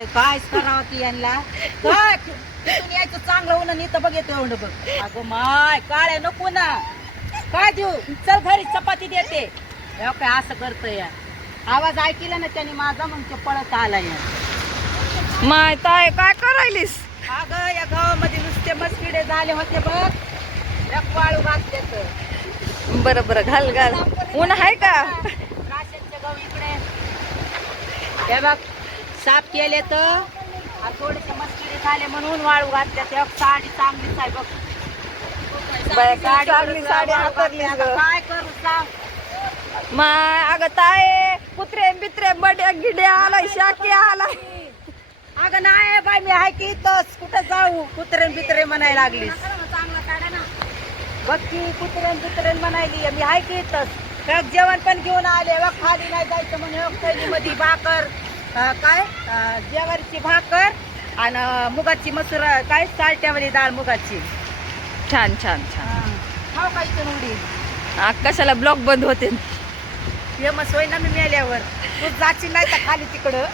काय करावं की यांना काय तिथून यायचं चांगलं होणं नाही तर बघ येतो एवढं बघ. अगं माय काळ्या नको ना काय देऊ चल घरी चपाती देते. काय असं करतोय या आवाज ऐकला ना त्याने माझा मग ते पळत आला या. माय ताय काय करायलीस? अगं या गावामध्ये नुसते मस्किडे झाले होते बघ एक वाळू घातले तर. बरं बरं घाल घाल. ऊन आहे का? राशनचे गहू इकडे हे बघ साफ केले तर थोडेसे मस्किडे झाले म्हणून वाळू घातले. ते साडी चांगलीच आहे बघ. चांगली साडी हातरली आता काय करू सांग. माय अगं ताय कुत्रे बित्रे बड्या गिड्या आलाय शाकी आलाय. अगं नाही बाई मी आहे की इथंच कुठं जाऊ कुत्रेन बित्रे म्हणायला लागलीस. बघ की कुत्रेन बित्रेन म्हणायली मी आहे की इथंच. बघ जेवण पण घेऊन आले बघ खाली नाही जायचं म्हणे मध्ये भाकर काय ज्वारीची भाकर आणि मुगाची मसूर काय सालट्यामध्ये डाळ मुगाची. छान छान छान. खाऊ का इथून उडी कशाला ब्लॉक बंद होते. फेमस होय ना मी मेल्यावर तू जाची नाही तर खाली तिकडं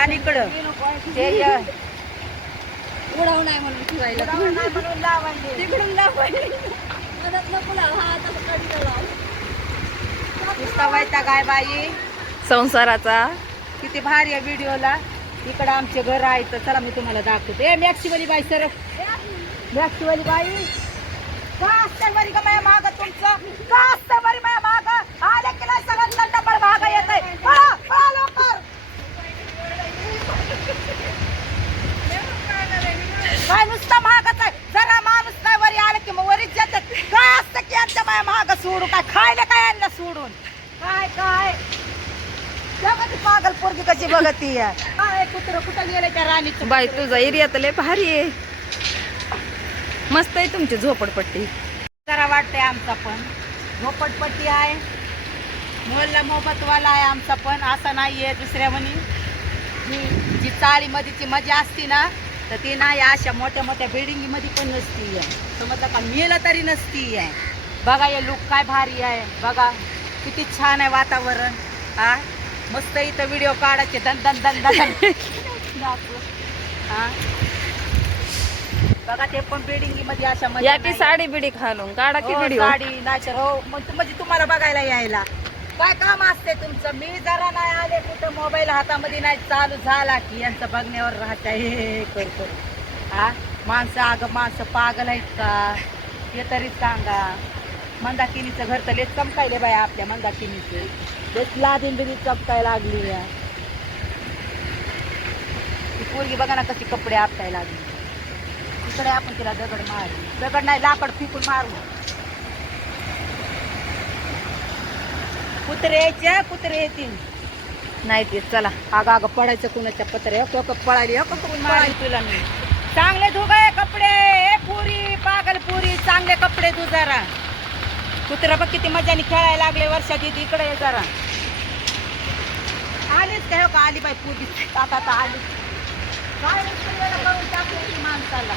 आणि इकडं ते उडवू नाही म्हणून फिरायला म्हणून लावायले तिकडून लावायला नुसता व्हायचा गाय बाई संसाराचा. किती भारी आहे व्हिडिओला. इकडं आमचे घर आहे तर चला मी तुम्हाला दाखवते. ए मॅक्सीवाली बाई सर मॅक्सीवाली बाई का असतं बरी का माझ्या माग तुमचं का असतं बरी माझ्या माग आले की नाही सगळं डबल भाग येत आहे. पळा पळा लवकर. काय नुसतं महागच आहे जरा माणूस काय वरी आलं की मग वरीच येतात. काय असतं की यांच्या माझ्या महाग सोडू काय खायला काय यांना सोडून काय काय ती पागल पोरगी कशी बघती काय कुत्र कुठं गेले त्या राणीचं. बाई तुझा एरिया तर लय भारी आहे. मस्त आहे तुमची झोपडपट्टी. जरा वाटतंय आमचा पण झोपडपट्टी आहे मोहल्ला मोहब्बतवाला आहे आमचा पण असा नाहीये दुसऱ्या म्हणी. जी चाळीमध्येची मजा असती ना तर ती नाही अशा मोठ्या मोठ्या बिल्डिंग मध्ये पण नसती आहे. समजलं का मेलं तरी नसती आहे. बघा हे लुक काय भारी आहे बघा किती छान आहे वातावरण. हा मस्त इथं व्हिडिओ काढायचे दन दन दन दन हा बघा ते पण बिल्डिंग मध्ये अशा मजा या की नाही. साडी बिडी घालून काढा की हो, व्हिडिओ. साडी नाचर हो म्हणजे तुम्हाला बघायला यायला काय काम असते तुमचं. मी जरा नाही आले कुठं मोबाईल हातामध्ये नाही चालू झाला की यांचं बघण्यावर राहत हे करतो. हा माणसं अगं माणसं पागल आहेत का हे तरी सांगा. मंदाकिनीचं घर तर लेच चमकायले बाय आपल्या मंदाकिनीचे लेच लादीन बिदी चमकायला लागली. ती पोरगी बघा ना कशी कपडे आपटायला लागली. इकडे आपण तिला दगड मारू दगड नाही लाकड फिकून मारू. कुत्रे यायचे कुत्रे येतील नाही ते चला. अगं अगं पडायचं कुणाच्या पत्रे पळाली मारायला तुला मी. चांगले धुगाय कपडे ए पुरी पागल पुरी चांगले कपडे धु जरा. कुत्रा बघ किती मजाने खेळायला लागले वर्षात येते इकडे ये जरा. आलीच काय का आली बाई पुरी आता आली काय करून टाकली माणसाला.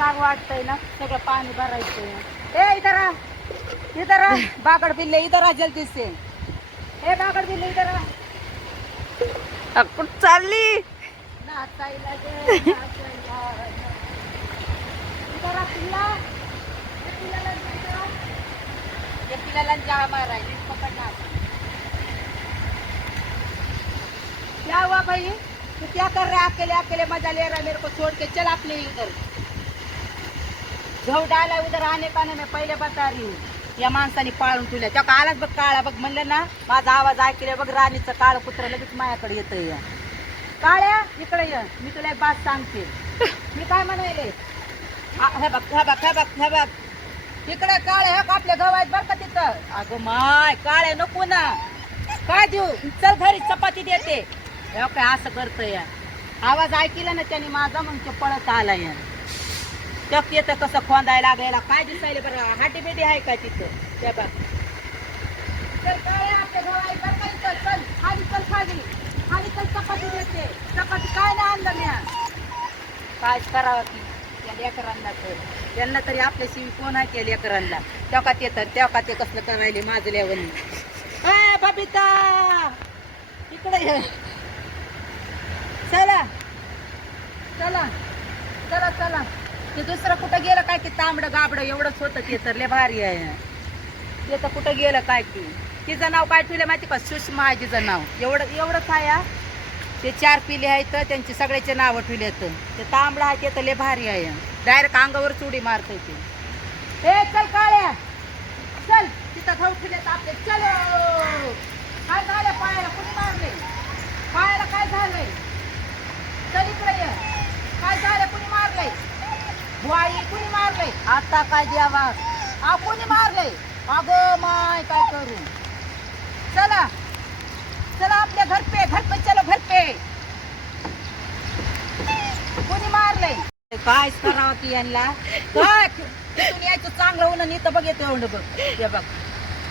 गार वाटतंय ना सगळं पाणी भरायचंय. ए इधर आ बागड बिल्ले इधर आ जल्दी से. ए बागड बिल्ले इधर आ. कुठं चालली? नाचायला गे, नाचायला. इधर आ पिल्ला. ए पिल्लाला इधर आ. ये पिल्लाला जा मारायला पकडना. क्या हुआ भाई तू क्या कर रहा है अकेले अकेले मजा ले रहा है मेरे को छोड़ के चल अपने इधर. गहू डाला उधर आने का नाही. मैं पहिले बता रही हूँ. या माणसाने पाळून तुला त्या आलाच बघ काळा बघ म्हणलं ना माझा आवाज ऐकले बघ राणीचं काळं कुत्र लगेच माझ्याकडे येतंय. काळ्या इकडे ये मी तुला एक बात सांगते. मी काय म्हणायले हे बघ हे बघ हे बघ हे बघ इकडे काळे हे आपल्या गहू आहेत बरं का तिथं. अगं माय काळे नको ना काय देऊ चल घरी चपाती देते. काय असं करतोय आवाज ऐकला ना त्याने माझा मग ते पळत आलाय. टक येतं कसं खोंदायला लागलेला काय दिसायला बरं हाटी बेटी आहे का तिथं त्या बघ. चल काय आपल्या गहू आहेत बरं का इथं. चल खाली चल खाली खाली चल चपाती देते. काय करावं की त्या लेकरांना तर त्यांना तरी आपल्याशी कोण आहे त्या लेकरांना तेव्हा ते कसलं करायले माजल्यावर बबिता इकडे ये. चला चला चला चला ते दुसरं कुठं गेलं काय की तांबडं गाबडं एवढंच होतं ते तर लय भारी आहे ते तर कुठं गेलं काय की तिचं नाव काय ठेवलं माहिती का सुषमा आहे तिचं नाव एवढंच आहे हा. ते 4 पिले आहेत त्यांची सगळ्याचे नावं ठेवलेत ते तांबडा आहे ते तर लय भारी आहे डायरेक्ट अंगावर चुडी मारते ते हे चल काळ्या चल तिथं खाऊ ठेवलेत आपले चलो काय झालं पायाला कुणी मारले पायाला काय झालंय चल इकडे ये काय झालं कुणी मारलंय बुवाई कुणी मारलंय आता काय द्यावा कुणी मारलंय अगो माय काय करू चला चला आपल्या घर पे चलो घर पे कोणी मारलंय काय करावं की यांना काय तिथून यायचं चांगलं होणं नाही तर बघ येतो एवढं बघ हे बघ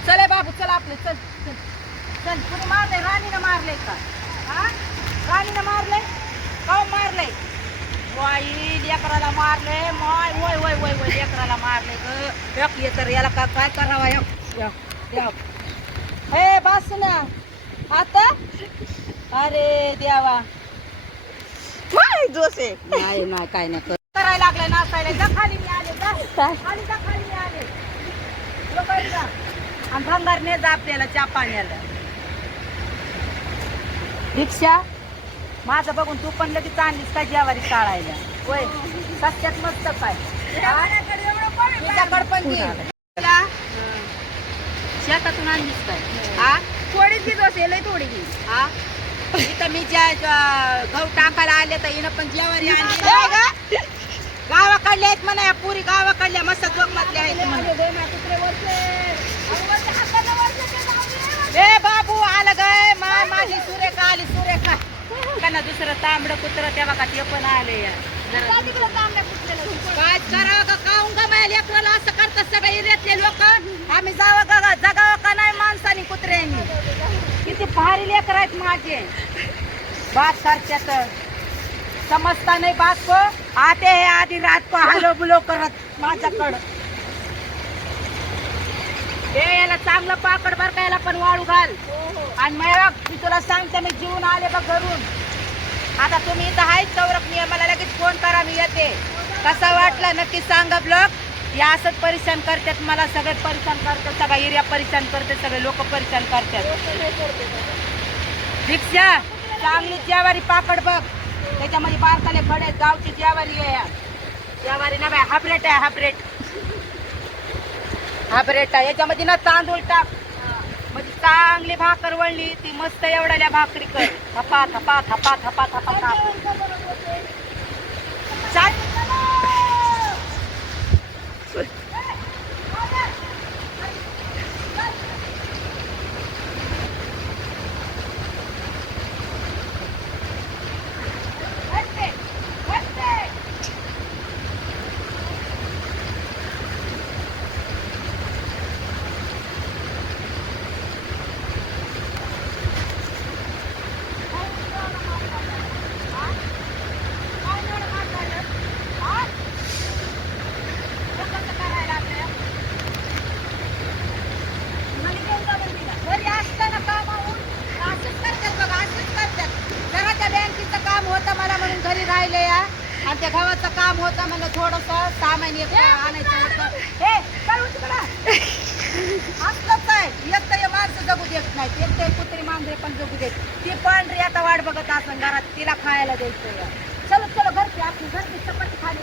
चल बाबू चल आपले चल चल चल कोणी मारलंय राणीनं मारलंय का हा राणीनं मारलंय का मारलंय वाई लेकराला मारले माय वय वय वय वय लेकराला मारले ग ये तर याला काय करावं हे बस ना आता अरे देवा जोसे नाही नाही काय नाही करायला लागलाय नाचायला जा खाली मी आले जा खाली जा खाली मी आले लोक जा आणि भंगार ने जा आपल्याला चहा पाण्याला रिक्षा माझं बघून तू पण लगेच आणलीस का जेवारी काढायला होय सत्यात मस्त काय तुझ्याकडे पण घे शेतातून आणलीस काय हा थोडीच घे जोसे लय थोडी घे हा इथं मी ज्या गहू टाकायला आले तर हिनं पण जेवारी आणली गावाकडले आहेत म्हणा या पुरी गावाकडल्या मस्त जोगमतल्या आहेत ए बाबू आलं गाय माझी सुरेखा आली सुरेखा त्यांना दुसरं तांबडं कुत्र तेव्हा का ते पण आले काय करावं का काऊन का माझ्या लेकराला असं करतात सगळे एरियातले लोक आम्ही जावं का जगावं का नाही माणसानी कुत्र्यांनी किती भारी लेकर आहेत माझे बात करतात समजता नाही बात को आते हे आधी रात को हालो बुलो करत माझ्याकडं हे याला चांगलं पाकड बर का याला पण वाळू घाल आणि मला मी तुला सांगते मी जीवन आले बघ घरून आता तुम्ही इथं आहेच चौरकनीय मला लगेच फोन करा मी येते कसा वाटला नक्की सांगा ब्लॉग या असंच परेशान करतात मला सगळे परेशान करतात सगळा एरिया परेशान करते सगळे लोक परेशान करतात रिक्षा चांगली जेवारी पाकड बघ त्याच्यामध्ये बारकाले खडे गावची जेवारी आहे जेवारी ना बाय हाबरेट आहे हाबरेट आहे याच्यामध्ये ना तांदूळ टाक म्हणजे चांगली भाकर वळली ती मस्त एवढ्या भाकरी कर थपा थपा थपा थपा थपा घरी राहिले या आणि त्या गव्हाचं काम होतं म्हणलं थोडस सामान आणायचं होतं हे असलंच आहे एक तर माणसं जगू देत नाही एक तर कुत्री मांजरे पण जगू देत ती पांढरी आता वाट बघत असं घरात तिला खायला द्यायचं चलो चलो घरची आपली घरची चपाती खाली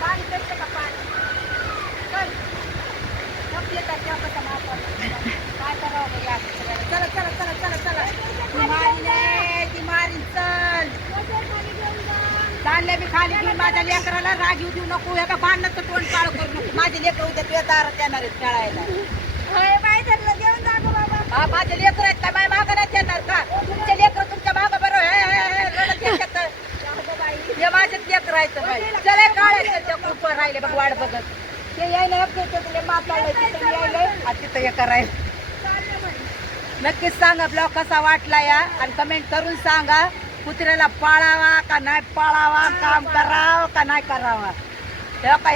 पाणी पेटतं का पाणी काय करावं चला चला चला चला चला ती मारी नाही ती मारी चल चालले मी खाली घेऊन माझ्या लेकराला राग येऊ देऊ नको आता भांडणाचं तोंड काळ करू नको माझे लेकर उद्या तुझ्या दारात येणार आहेत खेळायला हा माझे लेकर आहेत का माझ्या मागं नाही येणार का तुमचे लेकर तुमच्या मागं बरोबर हे माझेच लेकर आहेत चला काढायचं खूप राहिले बघ वाट बघत ते यायला तुला माताळलं तिथं यायलंय आणि तिथं हे करायला नक्कीच सांगा ब्लॉग कसा वाटला या आणि कमेंट करून सांगा कुत्र्याला पाळावा का नाही पाळावा, काम करावं का नाही करावा. तेव्हा काय